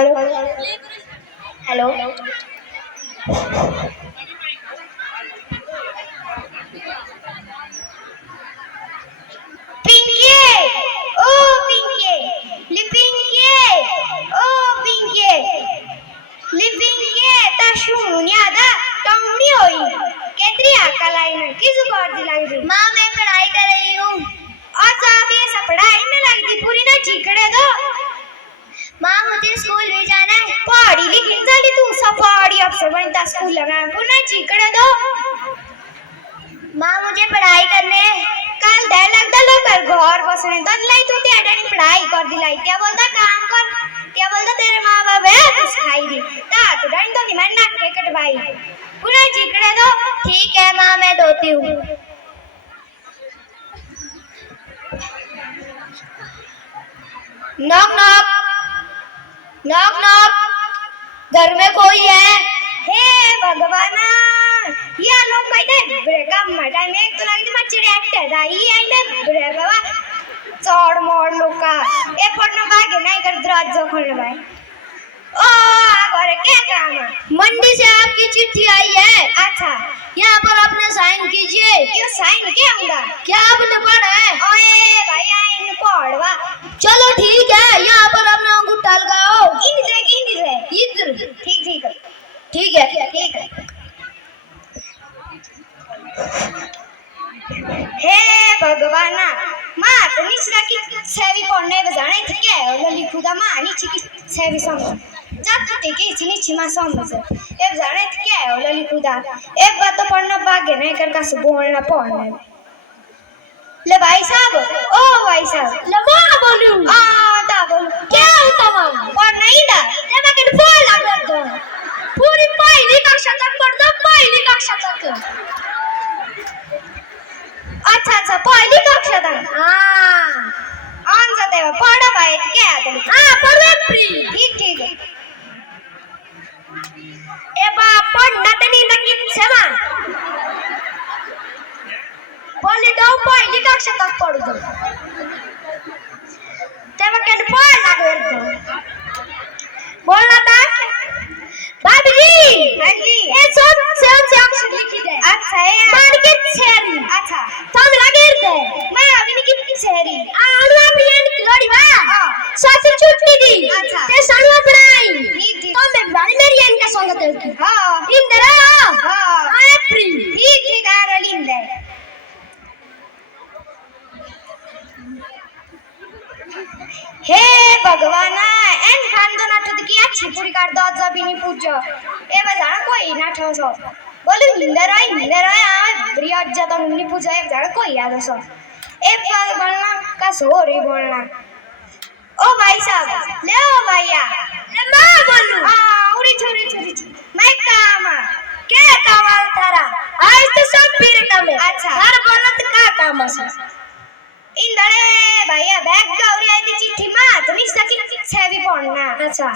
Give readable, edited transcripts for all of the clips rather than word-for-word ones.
Hello hello Pinky ओ पिंकी लिपिंकी ओ पिंकी लिपिंकी ता शून्यादा टंगड़ी होई केतरी अकल आई ना किस बात दिलाई दी माँ मैं पढ़ाई कर रही हूँ। आज आप ये सब पढ़ाई में लगती पूरी ना चीकड़े दो। माँ मुझे स्कूल भी जाना है। पढ़ी लिखी चली तू सफारी अफसर बनता स्कूल लगा पुनः चीकड़े दो। माँ मुझे पढ़ाई करने कल दे लगता लो कर घर बसने तो नहीं तू ते अडानी पढ़ाई कर दिलाई क्या बोलता काम कर क्या बोलता तेरे माँ बाप है तू सिखाई दी ता तू डाइन तो दिमाग नाक के कटवाई पुनः चीकड़े दो। ठीक है माँ मैं धोती हूँ। नॉक नॉक नॉक नॉक घर में कोई है? हे भगवाना या लोग कहते ब्रेकअप मटा में एक तो लगती मच्छर एक्टर था ये आइले ब्रेकअप चौड़ मोड़ लोग का ए पढ़ना भागे नहीं कर दरवाजा खोलने भाई ओ आगे क्या काम है? मंडी से आपकी चिट्ठी आई है। अच्छा यहाँ पर अपने साइन कीजिए। क्यों साइन क्या होगा? क्या आपने पढ़ा है? ओए भाई इन पढ़वा चलो ठीक है यहाँ पर अपना अंगूठा लगाओ। इधर ठीक ठीक है ठीक है ठीक है। हे भगवाना माँ तो निचला की सेवी पढ़ने बजाने थे क्या है लिखू दा माँ नीचे की सेवी समझ जाते थे कि इसी नीचे माँ समझ एक जाने थे क्या है लिखू दा एक बात तो पढ़ना भाग्य नहीं कर का बोलना पढ़ने ले भाई साहब ओ भाई साहब ले माँ बोलूं दा बोल क्या होता माँ पढ़ना ही दा ये मैं किन बोल लगा दो पूरी पहली कक्षा तक पढ़ दो पहली कक्षा तक। अच्छा अच्छा पहली कक्षा तक हाँ आन जाते हैं पढ़ा भाई क्या है? हाँ पढ़वे प्री ठीक ठीक है। ए बाप पढ़ना तो नहीं लगी से माँ बोले दो पहली कक्षा तक पढ़ दो ते मैं किन बोल लगा दो बोलना था भाभी जी। हाँ जी ये सब से अक्षर लिखी दे। अच्छा है मान के छेरी अच्छा तुम लगे दे मैं अभी नहीं कितनी शहरी आलू अभी एंड लोड़ी बा साथ छुट्टी दी अच्छा ते सणवा पढ़ाई ठीक ठीक तो मैं बारी मेरी एंड का संगत है की हाँ इंदर हाँ आए प्री ठीक ठीक आ रही इंदर हे भगवाना एन खान दो नाटक की अच्छी पूरी कर दो आज भी नहीं पूछो ए बजाना कोई नाटक सो बोले इंदर आए आ ब्रियाज ज्यादा नहीं पूछा एक जरा कोई याद सो एक बार बोलना का सॉरी बोलना ओ भाई साहब ले ओ भैया ले मां बोलू उड़ी छोरी मैं काम क्या काम है तेरा आज तो सब फिर काम है। अच्छा हर बोलत का काम है इंदरे भैया बैग गौरी आई थी चिट्ठी मां तो निश्चित की सेवी पढ़ना अच्छा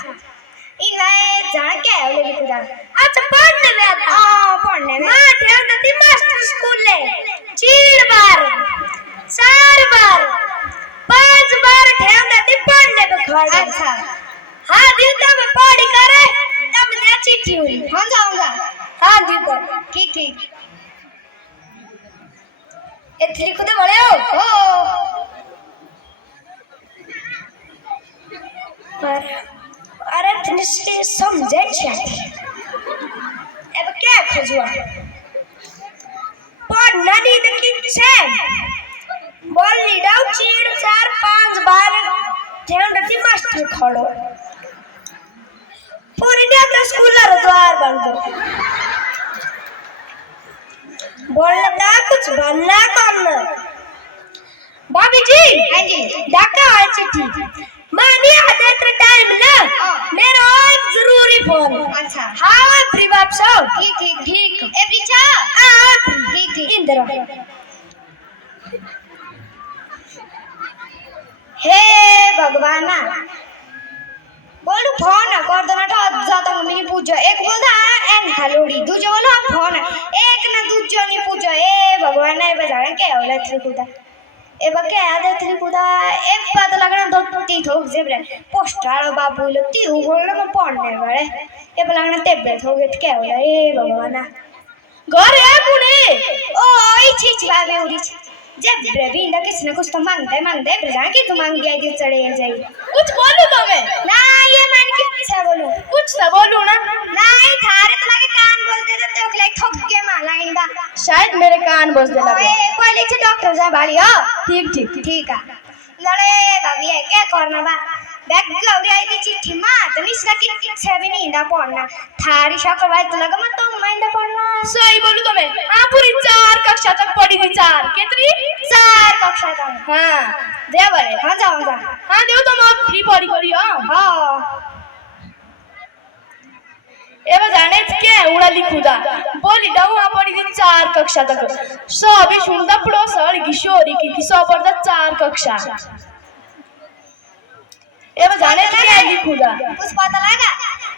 इन भाई जान के है ले खुदा अच्छा पढ़ने में आता पढ़ने में मां ध्यान दे मास्टर स्कूल ले 4 बार 4 बार 5 बार ध्यान दे पढ़ने में खड़ा अच्छा हां दिल का में पढ़ी करे तब ने चिट्ठी हुई हाँ जाऊंगा हां दिल का ठीक ठीक इतनी खुद बड़े हो पर अरे तुमने समझे क्या अब क्या खजुआ पढ़ना नहीं तो किच्छे बोल ली डाउ 4 5 बार ध्यान रखी मास्टर खड़ो पूरी ने तो स्कूल रो द्वार बंद बोलना कुछ बनना करना भाभी जी हाँ जी डाका है चिट्ठी माने आदत टाइम ना मेरा एक जरूरी फोन अच्छा हाँ फ्री बाप सब ठीक ए बिचा ठीक इंदर हे भगवाना बोलू फोन कर दो ना तो ज्यादा मम्मी ने पूछो एक बोलता एन खालोड़ी दूसरा बोलो फोन एक ना दूसरा नहीं पूछो ए भगवान ने बजाना क्या होला त्रिकुटा ए बके आदत ली खुदा एक बात लगना दो ती ठोक जेब्रे पोस्टाळ बाबू लो ती उगोल में पड़ने वाले ए लगना तेबे ठोके क्या होला ए भगवाना घर है कुने ओ ई छी बाबे उड़ी जेब्रे भी ना किसने कुछ तो मांगते ब्रजा की तू मांग दिया कि चढ़े जाई कुछ बोलू तुम्हें ना ये मान के पीछे बोलो कुछ ना बोलू ना नहीं थारे तो लगे कान बोलते थे तो लाइक ठोक के माला इनका शायद मेरे कान बजने लगे ओए कॉलेज से डॉक्टर जा बाली हो ठीक ठीक है लड़े भाभी है क्या करना बा बैग गौरी आई थी चिट्ठी मां तो निश्चित की से भी नहीं इंदा पढ़ना थारी शक्ल भाई तो लगा मत तो माइंदा पढ़ना सही बोलू तुम्हें हाँ पूरी 4 कक्षा तक पढ़ी थी 4 कितनी 4 कक्षा तक हाँ दे बरे हाँ जाऊंगा हाँ देव तुम अब फ्री पढ़ी करी हाँ एवं जाने क्या है उड़ा लिखूदा बोली डाउ हाँ पढ़ी थी 4 कक्षा तक सो अभी सुनता पढ़ो सर किशोरी की सो पढ़ता 4 कक्षा एवं जाने क्या है लिखूदा कुछ पता लगा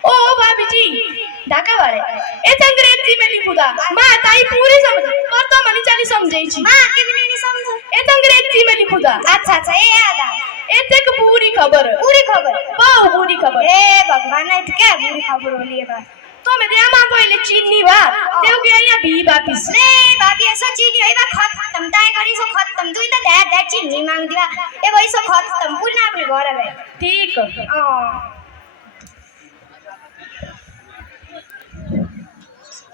ओ भाभी जी ढाका वाले ए अंग्रेजी में लिखूदा मां ताई पूरी समझ पर तो मनी चाली समझे छी मां के भी नहीं समझ ए अंग्रेजी में लिखूदा अच्छा ये आदा ए तक पूरी खबर बहु पूरी खबर ए भगवान ने क्या पूरी खबर होली है बा तो मैं दिया मां पहले चीनी बा देव के यहाँ भी वापिस ले भाभी ऐसा चीनी है बा खत्म ताई करी सो खत्म तू तो दे चीनी मांग दिया ए वही सो खत्म पूरी ना अपने घर है ठीक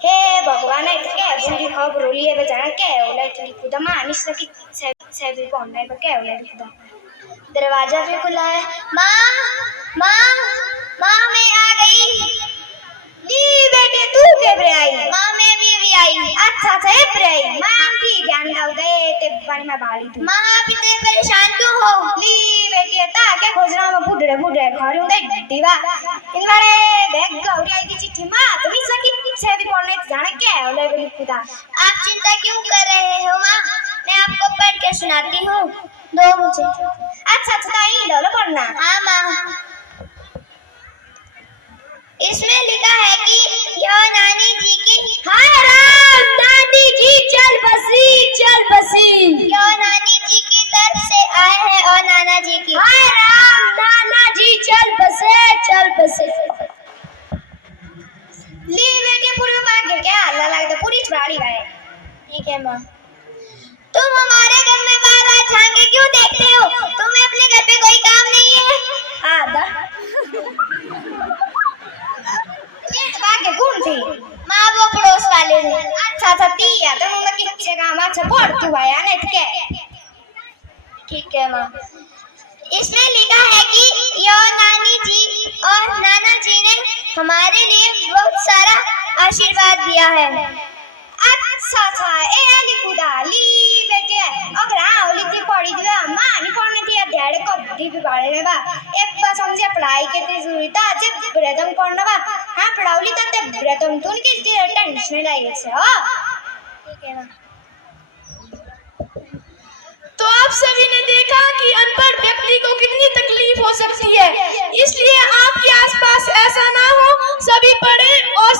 हे भगवान है क्या पूरी खबर होली है बेचारा क्या होला तो खुदा मानिस की से भी पहुंचना है क्या होला खुदा दरवाजा भी खुला है माँ मैं आ गई ली बेटे तू केबरे आई माँ मैं भी आई अच्छा एबरे आई माँ की ध्यान दाव गए ते पानी में बाली तू माँ आप इतने परेशान क्यों हो ली बेटे ता के खोज रहा मैं बुढ़े घर हूं दे दीवा इन बारे बैग गौरी आई की चिट्ठी माँ तुम इस की से भी पढ़ने जाने क्या है ओले बोली खुदा आप चिंता क्यों कर रहे हो माँ मैं आपको पढ़ के सुनाती हूँ दो मुझे अच्छा ताई डोलो पढ़ना हाँ माँ इसमें लिखा है कि यह नानी जी की हाय राम नानी जी चल बसी यह नानी जी की तरफ से आए हैं और नाना जी की हाय राम नाना जी चल बसे ली बेटे पूरी भाग गए क्या अल्लाह लगता पूरी छुड़ाड़ी भाई ठीक है माँ तुम हमारे घर में बार-बार झांक के क्यों देखते हो तुम्हें अपने घर पे कोई काम नहीं है आधा भाग्य कौन थी माँ वो पड़ोस वाले थे अच्छा ती है तो उनका किससे काम अच्छा पढ़ तू आया नहीं तो क्या ठीक है माँ इसमें लिखा है कि यह नानी जी और नाना जी ने हमारे लिए बहुत सारा आशीर्वाद दिया है अच्छा ए अली खुदा ली बेटे अगर हाँ लिखती पढ़ी दिया माँ नहीं पढ़ने थी ढेर कभी भी बारे में बा एक बार समझे पढ़ाई के ते जरूरी था जब ब्रतम पढ़ना बा हाँ पढ़ावली तो ते ब्रतम तू नहीं टेंशन लाइए से हो ठीक है ना तो आप सभी ने देखा कि अनपढ़ व्यक्ति को कितनी तकलीफ हो सकती है इसलिए आपके आसपास ऐसा ना हो सभी पढ़े और